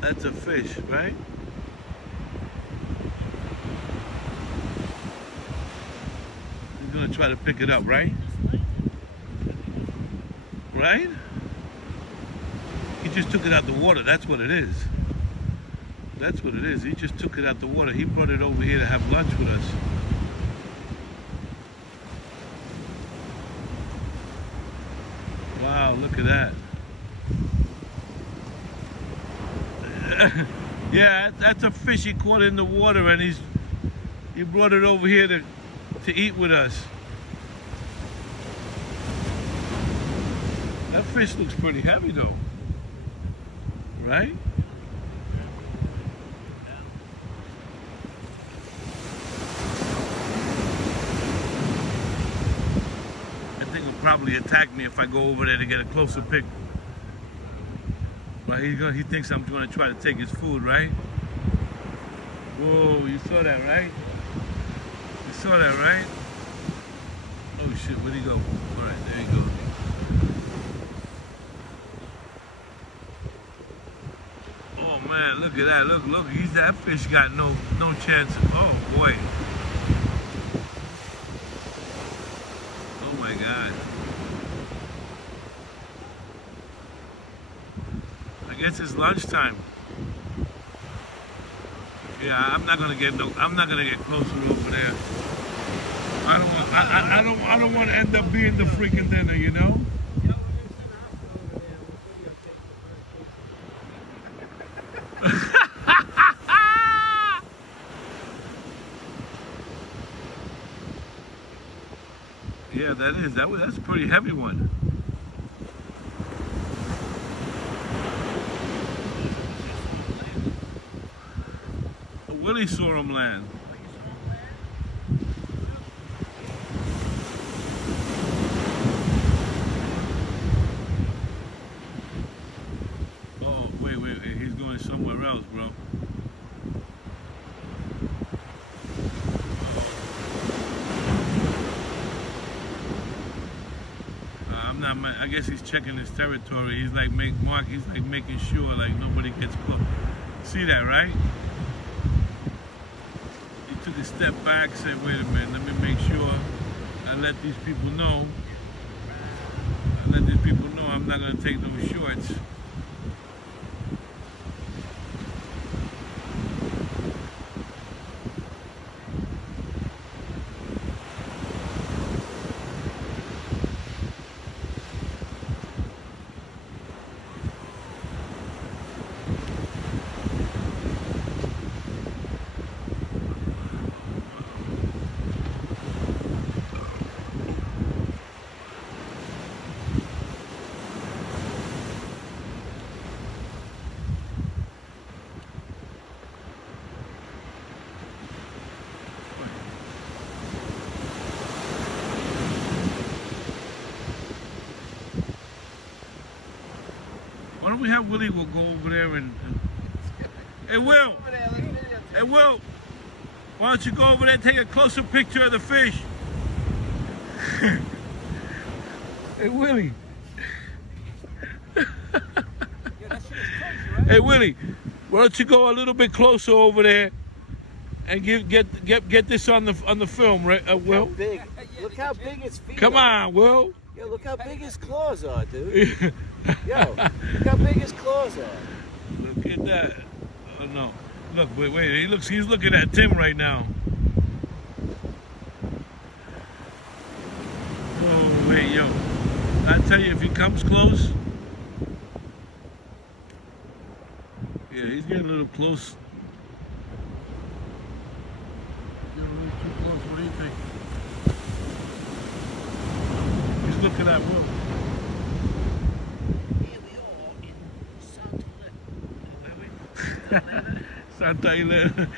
That's a fish, right? He's gonna try to pick it up, right? Right? He just took it out the water. That's what it is. That's what it is. He just took it out the water. He brought it over here to have lunch with us. Wow, look at that. Yeah, that's a fish he caught in the water, and he brought it over here to eat with us. That fish looks pretty heavy though, right? I think he'll probably attack me if I go over there to get a closer pic. But he thinks I'm gonna try to take his food, right? Whoa, you saw that, right? You saw that, right? Oh shit, where'd he go? All right, there you go. Oh man, look at that. Look, that fish got no chance. Oh boy. Oh my God. I guess it's lunchtime. Yeah, I'm not gonna get closer over there. I don't want to end up being the freaking dinner, you know? Yeah, that's a pretty heavy one. Willie saw him land. Oh, wait, he's going somewhere else, bro. I guess he's checking his territory. He's like he's like making sure like nobody gets close. See that, right? He took a step back, said, wait a minute, let me make sure I let these people know. I'm not gonna take no shorts. Why don't we have Willie? We'll go over there and hey Will, hey Will, why don't you go over there and take a closer picture of the fish? Hey Willie. Hey Willie, why don't you go a little bit closer over there and get this on the film, right? Will. Look how big its feet Come are. on, Will. Yo, look how big his claws are, dude. Yo, look how big his claws are. Look at that. Oh no. Look, wait. He's looking at Tim right now. Oh wait, yo. I tell you, if he comes close. Yeah, he's getting a little close. Getting a little too close. What do you think? He's looking at Will. Santa Elena.